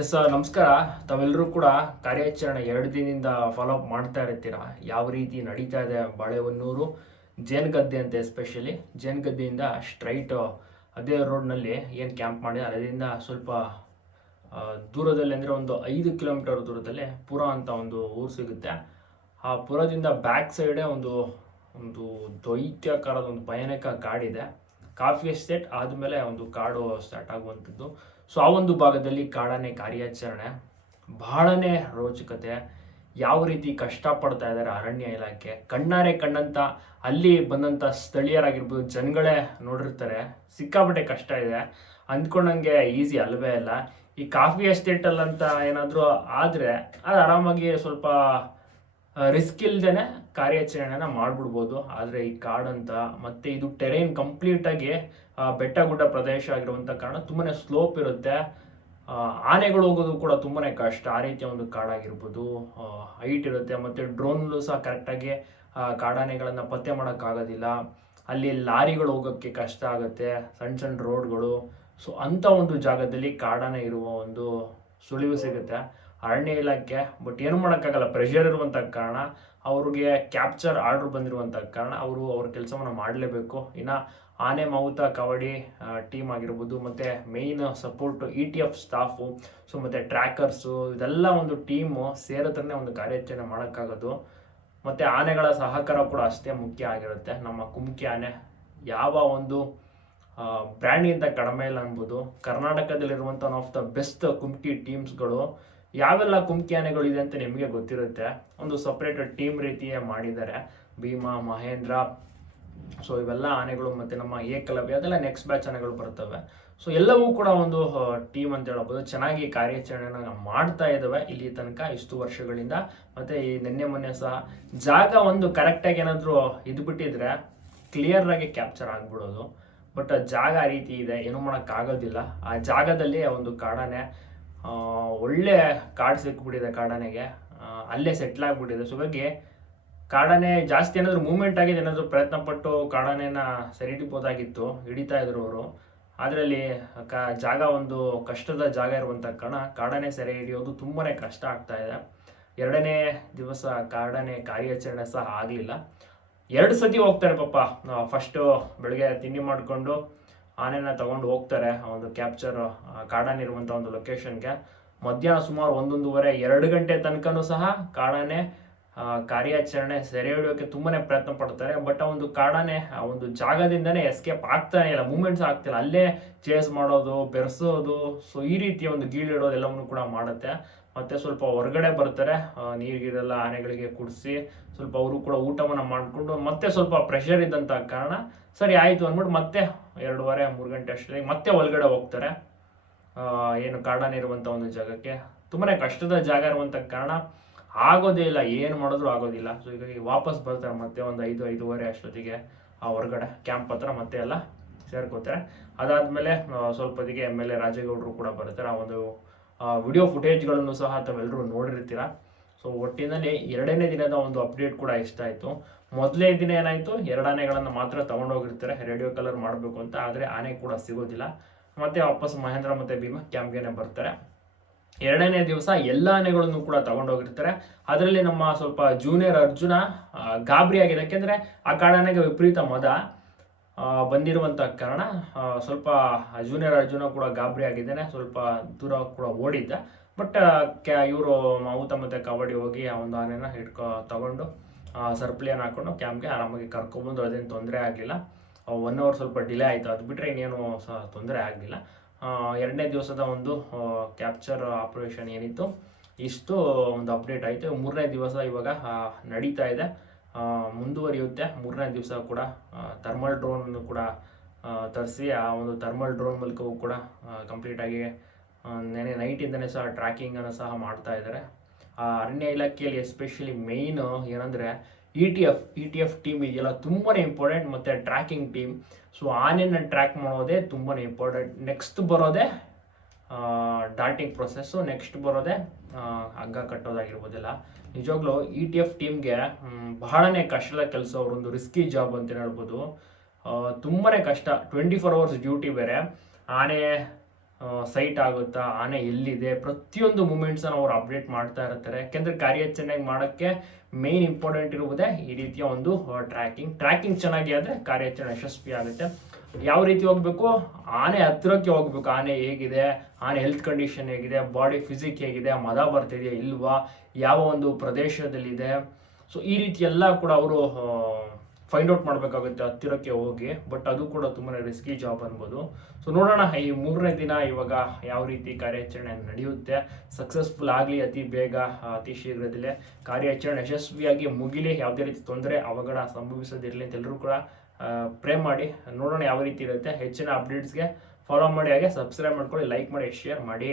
Yes sir, ನಮಸ್ಕಾರ. ತಾವೆಲ್ಲರೂ ಕೂಡ ಕಾರ್ಯಾಚರಣೆ 2 ದಿನದಿಂದ ಫಾಲೋ ಅಪ್ ಮಾಡ್ತಾ ಇರ್ತೀರಾ. ಯಾವ ರೀತಿ ನಡೀತಾ ಇದೆ ಬಾಳೆಹೊನ್ನೂರು ಜೇನುಗದ್ದೆ ಅಂತ, ಎಸ್ಪೆಷಲಿ ಜೇನುಗದ್ದೆಯಿಂದ ಸ್ಟ್ರೈಟ್ ಅದೇ ರೋಡ್ನಲ್ಲಿ ಏನು ಕ್ಯಾಂಪ್ ಮಾಡಿ ಅದರಿಂದ ಸ್ವಲ್ಪ ದೂರದಲ್ಲಿ, ಅಂದರೆ ಒಂದು 5 ಕಿಲೋಮೀಟರ್ ದೂರದಲ್ಲೇ ಪುರ ಅಂತ ಒಂದು ಊರು ಸಿಗುತ್ತೆ. ಆ ಪುರದಿಂದ ಬ್ಯಾಕ್ ಸೈಡೇ ಒಂದು ಒಂದು ದೈತ್ಯಾಕಾರದ ಒಂದು ಭಯಾನಕ ಕಾಡಿದೆ. ಕಾಫಿ ಎಸ್ಟೇಟ್ ಆದಮೇಲೆ ಒಂದು ಕಾಡು ಸ್ಟಾರ್ಟ್ ಆಗುವಂಥದ್ದು. ಸೊ ಆ ಒಂದು ಭಾಗದಲ್ಲಿ ಕಾಡಾನೆ ಕಾರ್ಯಾಚರಣೆ ಬಹಳನೇ ರೋಚಕತೆ. ಯಾವ ರೀತಿ ಕಷ್ಟಪಡ್ತಾ ಇದ್ದಾರೆ ಅರಣ್ಯ ಇಲಾಖೆ, ಕಣ್ಣಾರೆ ಕಂಡಂಥ ಅಲ್ಲಿ ಬಂದಂಥ ಸ್ಥಳೀಯರಾಗಿರ್ಬೋದು, ಜನಗಳೇ ನೋಡಿರ್ತಾರೆ. ಸಿಕ್ಕಾಪಟ್ಟೆ ಕಷ್ಟ ಇದೆ, ಅಂದ್ಕೊಂಡಂಗೆ ಈಸಿ ಅಲ್ವೇ ಅಲ್ಲ. ಈ ಕಾಫಿ ಎಸ್ಟೇಟಲ್ಲಂತ ಏನಾದರೂ ಆದರೆ ಅದು ಆರಾಮಾಗಿ ಸ್ವಲ್ಪ ರಿಸ್ಕ್ ಇಲ್ದೇ ಕಾರ್ಯಾಚರಣೆನ ಮಾಡಿಬಿಡ್ಬೋದು. ಆದರೆ ಈ ಕಾಡಂತ ಮತ್ತು ಇದು ಟೆರೈನ್ ಕಂಪ್ಲೀಟಾಗಿ ಬೆಟ್ಟ ಗುಡ್ಡ ಪ್ರದೇಶ ಆಗಿರುವಂಥ ಕಾರಣ ತುಂಬಾ ಸ್ಲೋಪ್ ಇರುತ್ತೆ. ಆನೆಗಳು ಹೋಗೋದು ಕೂಡ ತುಂಬಾ ಕಷ್ಟ. ಆ ರೀತಿಯ ಒಂದು ಕಾಡಾಗಿರ್ಬೋದು, ಹೈಟ್ ಇರುತ್ತೆ. ಮತ್ತು ಡ್ರೋನ್ಲು ಸಹ ಕರೆಕ್ಟಾಗಿ ಕಾಡಾನೆಗಳನ್ನು ಪತ್ತೆ ಮಾಡೋಕ್ಕಾಗೋದಿಲ್ಲ. ಅಲ್ಲಿ ಲಾರಿಗಳು ಹೋಗೋಕ್ಕೆ ಕಷ್ಟ ಆಗುತ್ತೆ, ಸಣ್ಣ ಸಣ್ಣ ರೋಡ್ಗಳು. ಸೊ ಅಂಥ ಒಂದು ಜಾಗದಲ್ಲಿ ಕಾಡಾನೆ ಇರುವ ಒಂದು ಸುಳಿವು ಸಿಗುತ್ತೆ ಅರಣ್ಯ ಇಲಾಖೆ. ಬಟ್ ಏನು ಮಾಡೋಕ್ಕಾಗಲ್ಲ, ಪ್ರೆಷರ್ ಇರುವಂಥ ಕಾರಣ, ಅವ್ರಿಗೆ ಕ್ಯಾಪ್ಚರ್ ಆರ್ಡರ್ ಬಂದಿರುವಂಥ ಕಾರಣ ಅವರು ಅವ್ರ ಕೆಲಸವನ್ನು ಮಾಡಲೇಬೇಕು. ಇನ್ನು ಆನೆ ಮಾವುತ ಕಾವಡಿ ಟೀಮ್ ಆಗಿರ್ಬೋದು, ಮತ್ತು main support ETF staff, so ಮತ್ತು ಟ್ರ್ಯಾಕರ್ಸು, ಇದೆಲ್ಲ ಒಂದು ಟೀಮು ಸೇರಿದ್ರೆ ಒಂದು ಕಾರ್ಯಾಚರಣೆ ಮಾಡೋಕ್ಕಾಗೋದು. ಮತ್ತು ಆನೆಗಳ ಸಹಕಾರ ಕೂಡ ಅಷ್ಟೇ ಮುಖ್ಯ ಆಗಿರುತ್ತೆ. ನಮ್ಮ ಕುಮ್ಕಿ ಆನೆ ಯಾವ ಒಂದು ಬ್ರ್ಯಾಂಡ್ಗಿಂತ ಕಡಿಮೆ ಇಲ್ಲ ಅನ್ಬೋದು. ಕರ್ನಾಟಕದಲ್ಲಿರುವಂಥ ಒನ್ ಆಫ್ ದ ಬೆಸ್ಟ್ ಕುಮ್ಕಿ ಟೀಮ್ಸ್ಗಳು, ಯಾವೆಲ್ಲ ಕುಮ್ಕಿ ಆನೆಗಳಿದೆ ಅಂತ ನಿಮಗೆ ಗೊತ್ತಿರುತ್ತೆ. ಒಂದು ಸಪ್ರೇಟ್ ಟೀಮ್ ರೀತಿಯೇ ಮಾಡಿದ್ದಾರೆ. ಭೀಮಾ, ಮಹೇಂದ್ರ, ಸೊ ಇವೆಲ್ಲ ಆನೆಗಳು, ಮತ್ತು ನಮ್ಮ ಏಕಲವ್ಯ, ಅದೆಲ್ಲ ನೆಕ್ಸ್ಟ್ ಬ್ಯಾಚ್ ಆನೆಗಳು ಬರ್ತವೆ. ಸೊ ಎಲ್ಲವೂ ಕೂಡ ಒಂದು ಟೀಮ್ ಅಂತ ಹೇಳ್ಬೋದು. ಚೆನ್ನಾಗಿ ಕಾರ್ಯಾಚರಣೆನ ಮಾಡ್ತಾ ಇದ್ದಾವೆ ಇಲ್ಲಿ ತನಕ ಇಷ್ಟು ವರ್ಷಗಳಿಂದ. ಮತ್ತು ಈ ನಿನ್ನೆ ಮೊನ್ನೆ ಸಹ ಜಾಗ ಒಂದು ಕರೆಕ್ಟಾಗಿ ಏನಾದರೂ ಇದ್ಬಿಟ್ಟಿದ್ರೆ ಕ್ಲಿಯರ್ ಆಗಿ ಕ್ಯಾಪ್ಚರ್ ಆಗಿಬಿಡೋದು. ಬಟ್ ಜಾಗ ಆ ರೀತಿ ಇದೆ, ಏನೂ ಮಾಡೋಕ್ಕಾಗೋದಿಲ್ಲ. ಆ ಜಾಗದಲ್ಲಿ ಒಂದು ಕಾಡಾನೆ, ಒಳ್ಳೆ ಕಾಡು ಸಿಕ್ಬಿಟ್ಟಿದೆ ಕಾಡಾನೆಗೆ, ಅಲ್ಲೇ ಸೆಟ್ಲ್ ಆಗಿಬಿಟ್ಟಿದೆ. ಸೊ ಹಾಗಾಗಿ ಕಾಡಾನೆ ಜಾಸ್ತಿ ಏನಾದರೂ ಮೂವ್ಮೆಂಟ್ ಆಗಿದೆ, ಏನಾದರೂ ಪ್ರಯತ್ನ ಪಟ್ಟು ಕಾಡಾನೆನ ಸೆರೆ ಹಿಡಿಬೋದಾಗಿತ್ತು, ಹಿಡಿತಾ ಇದ್ರು ಅವರು. ಅದರಲ್ಲಿ ಜಾಗ ಒಂದು ಕಷ್ಟದ ಜಾಗ ಇರುವಂಥ ಕಾರಣ ಕಾಡಾನೆ ಸೆರೆ ಹಿಡಿಯೋದು ತುಂಬಾ ಕಷ್ಟ ಆಗ್ತಾ ಇದೆ. 2ನೇ ದಿವಸ ಕಾಡಾನೆ ಕಾರ್ಯಾಚರಣೆ ಸಹ ಆಗಲಿಲ್ಲ. 2 ಸತಿ ಹೋಗ್ತಾರೆ ಪಾಪ. ಫಸ್ಟು ಬೆಳಗ್ಗೆ ತಿಂಡಿ ಮಾಡಿಕೊಂಡು ಆನೆನ ತಗೊಂಡು ಹೋಗ್ತಾರೆ ಒಂದು ಕ್ಯಾಪ್ಚರ್ ಕಾಡಾನೆ ಇರುವಂಥ ಒಂದು ಲೊಕೇಶನ್ಗೆ. ಮಧ್ಯಾಹ್ನ ಸುಮಾರು 1-1:30-2 ಗಂಟೆ ತನಕನೂ ಸಹ ಕಾಡಾನೆ ಕಾರ್ಯಾಚರಣೆ ಸೆರೆ ಹಿಡಿಯೋಕ್ಕೆ ತುಂಬಾ ಪ್ರಯತ್ನ ಪಡ್ತಾರೆ. ಬಟ್ ಆ ಒಂದು ಕಾಡಾನೆ ಆ ಒಂದು ಜಾಗದಿಂದನೇ ಎಸ್ಕೇಪ್ ಆಗ್ತಾನೆ ಇಲ್ಲ, ಮೂಮೆಂಟ್ಸ್ ಆಗ್ತಿಲ್ಲ. ಅಲ್ಲೇ ಚೇಸ್ ಮಾಡೋದು, ಬೆರೆಸೋದು, ಸೊ ಈ ರೀತಿಯ ಒಂದು ಗೀಳಿಡೋದು ಎಲ್ಲವನ್ನೂ ಕೂಡ ಮಾಡುತ್ತೆ. ಮತ್ತು ಸ್ವಲ್ಪ ಹೊರಗಡೆ ಬರ್ತಾರೆ, ನೀರಿಗೆಲ್ಲ ಆನೆಗಳಿಗೆ ಕುಡಿಸಿ ಸ್ವಲ್ಪ ಅವರು ಕೂಡ ಊಟವನ್ನು ಮಾಡಿಕೊಂಡು, ಮತ್ತೆ ಸ್ವಲ್ಪ ಪ್ರೆಷರ್ ಇದ್ದಂಥ ಕಾರಣ ಸರಿ ಆಯಿತು ಅಂದ್ಬಿಟ್ಟು ಮತ್ತೆ 2:30-3 ಗಂಟೆ ಅಷ್ಟರಲ್ಲಿ ಮತ್ತೆ ಒಳಗಡೆ ಹೋಗ್ತಾರೆ ಏನು ಕಾಡಾನೆ ಇರುವಂಥ ಒಂದು ಜಾಗಕ್ಕೆ. ತುಂಬಾ ಕಷ್ಟದ ಜಾಗ ಇರುವಂಥ ಕಾರಣ ಆಗೋದೇ ಇಲ್ಲ, ಏನು ಮಾಡಿದ್ರು ಆಗೋದಿಲ್ಲ. ಸೊ ಹೀಗಾಗಿ ವಾಪಸ್ ಬರ್ತಾರೆ ಮತ್ತೆ ಒಂದು 5-5:30 ಅಷ್ಟೊತ್ತಿಗೆ ಹೊರಗಡೆ ಕ್ಯಾಂಪ್ ಹತ್ರ ಮತ್ತೆ ಎಲ್ಲ ಸೇರ್ಕೋತಾರೆ. ಅದಾದಮೇಲೆ ಸ್ವಲ್ಪ ಹೊತ್ತಿಗೆ MLA ರಾಜೇಗೌಡರು ಕೂಡ ಬರ್ತಾರೆ. ಆ ಒಂದು ವಿಡಿಯೋ ಫುಟೇಜ್ಗಳನ್ನು ಸಹ ತಾವೆಲ್ಲರೂ ನೋಡಿರ್ತೀರ. ಸೊ ಒಟ್ಟಿನಲ್ಲಿ 2ನೇ ದಿನದ ಒಂದು ಅಪ್ಡೇಟ್ ಕೂಡ ಇಷ್ಟ ಆಯಿತು. ಮೊದಲೇ ದಿನ ಏನಾಯಿತು, 2 ಆನೆಗಳನ್ನು ಮಾತ್ರ ತೊಗೊಂಡೋಗಿರ್ತಾರೆ ರೇಡಿಯೋ ಕಲರ್ ಮಾಡಬೇಕು ಅಂತ, ಆದರೆ ಆನೆ ಕೂಡ ಸಿಗೋದಿಲ್ಲ. ಮತ್ತೆ ವಾಪಸ್ ಮಹೇಂದ್ರ ಮತ್ತು ಭೀಮಾ ಕ್ಯಾಂಪ್ಗೆ ಬರ್ತಾರೆ. 2ನೇ ದಿವಸ ಎಲ್ಲ ಆನೆಗಳನ್ನು ಕೂಡ ತಗೊಂಡೋಗಿರ್ತಾರೆ. ಅದರಲ್ಲಿ ನಮ್ಮ ಸ್ವಲ್ಪ ಜೂನಿಯರ್ ಅರ್ಜುನ ಗಾಬರಿ ಆಗಿದೆ, ಯಾಕೆಂದರೆ ಆ ಕಾಡಾನೆಗೆ ವಿಪರೀತ ಮದ ಬಂದಿರುವಂಥ ಕಾರಣ ಸ್ವಲ್ಪ ಜೂನಿಯರ್ ಅರ್ಜುನ ಕೂಡ ಗಾಬರಿ ಆಗಿದ್ದಾನೆ, ಸ್ವಲ್ಪ ದೂರ ಕೂಡ ಓಡಿದ್ದ. ಬಟ್ ಇವರು ಮಾವುತ ಮತ್ತು ಕಬಡ್ಡಿ ಹೋಗಿ ಆ ಒಂದು ಆನೆನ ತಗೊಂಡು ಸರ್ಪ್ಲಿಯನ್ನು ಹಾಕ್ಕೊಂಡು ಕ್ಯಾಂಪ್ಗೆ ಆರಾಮಾಗಿ ಕರ್ಕೊಬಂದು, ಅದೇನು ತೊಂದರೆ ಆಗಲಿಲ್ಲ. 1 ಅವರ್ ಸ್ವಲ್ಪ ಡಿಲೇ ಆಯಿತು, ಅದು ಬಿಟ್ಟರೆ ಇನ್ನೇನು ಸಹ ತೊಂದರೆ ಆಗಲಿಲ್ಲ. 2ನೇ ದಿವಸದ ಒಂದು ಕ್ಯಾಪ್ಚರ್ ಆಪರೇಷನ್ ಏನಿತ್ತು ಇಷ್ಟು ಒಂದು ಅಪ್ಡೇಟ್ ಆಯಿತು. 3ನೇ ದಿವಸ ಇವಾಗ ನಡೀತಾ ಇದೆ, ಮುಂದುವರಿಯುತ್ತೆ. 3ನೇ ದಿವಸ ಕೂಡ ಥರ್ಮಲ್ ಡ್ರೋನ್ ಕೂಡ ತರಿಸಿ ಆ ಒಂದು ಥರ್ಮಲ್ ಡ್ರೋನ್ ಮೂಲಕವೂ ಕೂಡ ಕಂಪ್ಲೀಟಾಗಿ ನೆನೆ ನೈಟಿಂದನೇ ಸಹ ಟ್ರ್ಯಾಕಿಂಗನ್ನು ಸಹ ಮಾಡ್ತಾ ಇದ್ದಾರೆ. ಅರಣ್ಯ ಇಲಾಖೆಯಲ್ಲಿ ಎಸ್ಪೆಷಲಿ ಮೇಯ್ನ್ ಏನಂದರೆ ETF ಟೀಮ್ ಇದೆಯಲ್ಲ, ತುಂಬಾ ಇಂಪಾರ್ಟೆಂಟ್. ಮತ್ತು ಟ್ರ್ಯಾಕಿಂಗ್ ಟೀಮ್, ಸೊ ಆನೆಯನ್ನು ಟ್ರ್ಯಾಕ್ ಮಾಡೋದೇ ತುಂಬಾ ಇಂಪಾರ್ಟೆಂಟ್. ನೆಕ್ಸ್ಟ್ ಬರೋದೇ ಡಾಟಿಂಗ್ ಪ್ರೊಸೆಸ್ಸು, ನೆಕ್ಸ್ಟ್ ಬರೋದೇ ಹಗ್ಗ ಕಟ್ಟೋದಾಗಿರ್ಬೋದಿಲ್ಲ. ನಿಜವಾಗ್ಲೂ ETF ಟೀಮ್ಗೆ ಬಹಳನೇ ಕಷ್ಟದ ಕೆಲಸ, ಅವರೊಂದು ರಿಸ್ಕಿ ಜಾಬ್ ಅಂತ ಹೇಳ್ಬೋದು. ತುಂಬಾ ಕಷ್ಟ. 24 hours ಡ್ಯೂಟಿ ಬೇರೆ. ಆನೆ ಸೈಟ್ ಆಗುತ್ತಾ, ಆನೆ ಎಲ್ಲಿದೆ, ಪ್ರತಿಯೊಂದು ಮೂಮೆಂಟ್ಸನ್ನು ಅವರು ಅಪ್ಡೇಟ್ ಮಾಡ್ತಾ ಇರ್ತಾರೆ. ಯಾಕೆಂದರೆ ಕಾರ್ಯಾಚರಣೆಗೆ ಮಾಡೋಕ್ಕೆ ಮೇನ್ ಇಂಪಾರ್ಟೆಂಟ್ ಇರುವುದೇ ಈ ರೀತಿಯ ಒಂದು ಟ್ರ್ಯಾಕಿಂಗ್ ಚೆನ್ನಾಗಿ ಆದರೆ ಕಾರ್ಯಾಚರಣೆ ಯಶಸ್ವಿ ಆಗುತ್ತೆ. ಯಾವ ರೀತಿ ಹೋಗಬೇಕು, ಆನೆ ಹತ್ತಿರಕ್ಕೆ ಹೋಗ್ಬೇಕು. ಆನೆ ಹೇಗಿದೆ, ಆನೆ ಹೆಲ್ತ್ ಕಂಡೀಷನ್ ಹೇಗಿದೆ, ಬಾಡಿ ಫಿಸಿಕ್ ಹೇಗಿದೆ, ಮದ ಬರ್ತಿದೆಯಾ ಇಲ್ವಾ, ಯಾವ ಒಂದು ಪ್ರದೇಶದಲ್ಲಿದೆ. ಸೊ ಈ ರೀತಿ ಎಲ್ಲ ಕೂಡ ಅವರು ಫೈಂಡ್ ಔಟ್ ಮಾಡಬೇಕಾಗುತ್ತೆ ಹತ್ತಿರಕ್ಕೆ ಹೋಗಿ. ಬಟ್ ಅದು ಕೂಡ ತುಂಬಾ ರಿಸ್ಕಿ ಜಾಬ್ ಅನ್ಬೋದು. ಸೊ ನೋಡೋಣ ಈ 3ನೇ ದಿನ ಇವಾಗ ಯಾವ ರೀತಿ ಕಾರ್ಯಾಚರಣೆ ನಡೆಯುತ್ತೆ. ಸಕ್ಸಸ್ಫುಲ್ ಆಗಲಿ ಅತಿ ಬೇಗ, ಅತಿ ಶೀಘ್ರದಲ್ಲೇ ಕಾರ್ಯಾಚರಣೆ ಯಶಸ್ವಿಯಾಗಿ ಮುಗಿಲಿ. ಯಾವುದೇ ರೀತಿ ತೊಂದರೆ ಅವಘಡ ಸಂಭವಿಸದಿರಲಿ ಅಂತ ಎಲ್ಲರೂ ಕೂಡ ಪ್ರೇ ಮಾಡಿ. ನೋಡೋಣ ಯಾವ ರೀತಿ ಇರುತ್ತೆ. ಹೆಚ್ಚಿನ ಅಪ್ಡೇಟ್ಸ್ಗೆ ಫಾಲೋ ಮಾಡಿ, ಹಾಗೆ ಸಬ್ಸ್ಕ್ರೈಬ್ ಮಾಡ್ಕೊಳ್ಳಿ, ಲೈಕ್ ಮಾಡಿ, ಶೇರ್ ಮಾಡಿ.